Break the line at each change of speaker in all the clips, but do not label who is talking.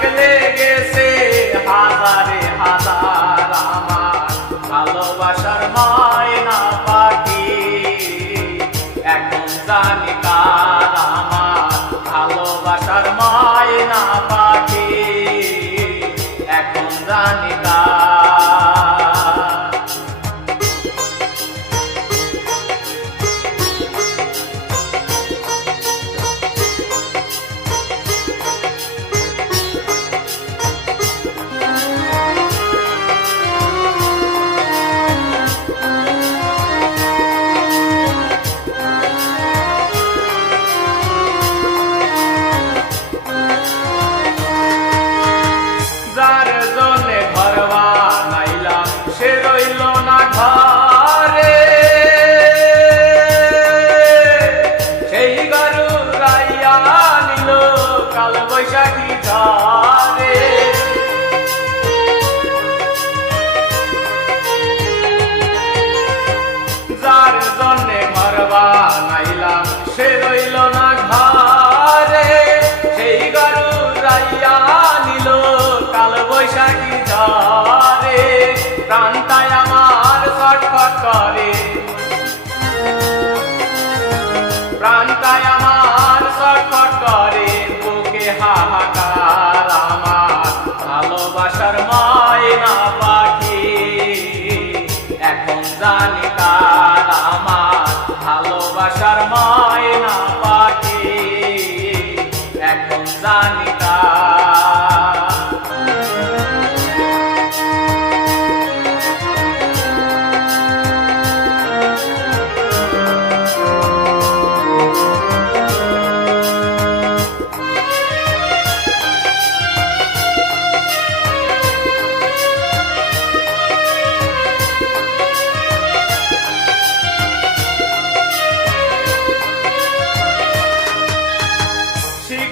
অনেক লেগেছে সে রইল না।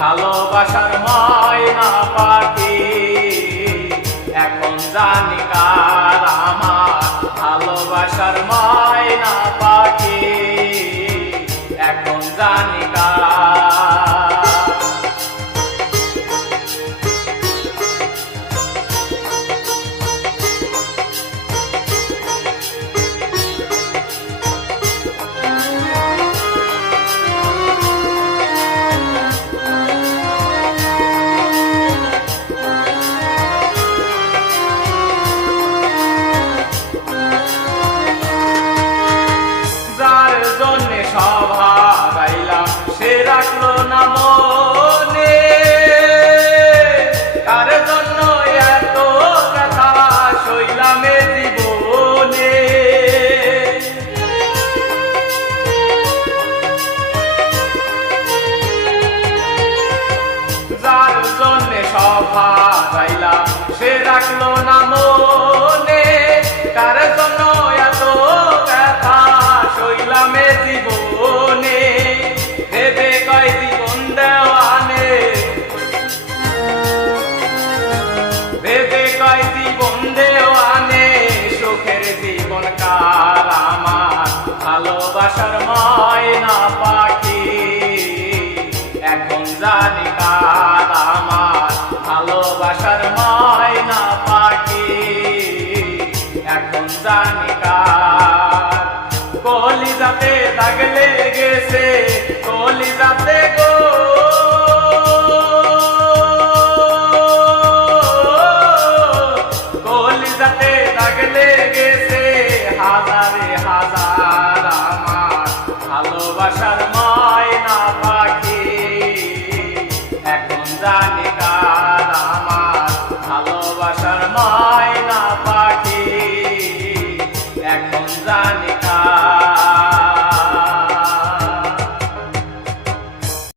ভালোবাসার ময়না। সে রাখল না মনে। কার জন্য এত ব্যথা? শৈলামে জীবনে। ভেবে কয় জীবন দেওয়ানে। ভেবে কয় জীবন দেওয়ানে। সুখের জীবন কার আমার। ভালোবাসার ময়না পাখি। এখন জানি কার দাগ লেগেছে কলিজাতে গো। কলিজাতে দাগ লেগেছে হাজারে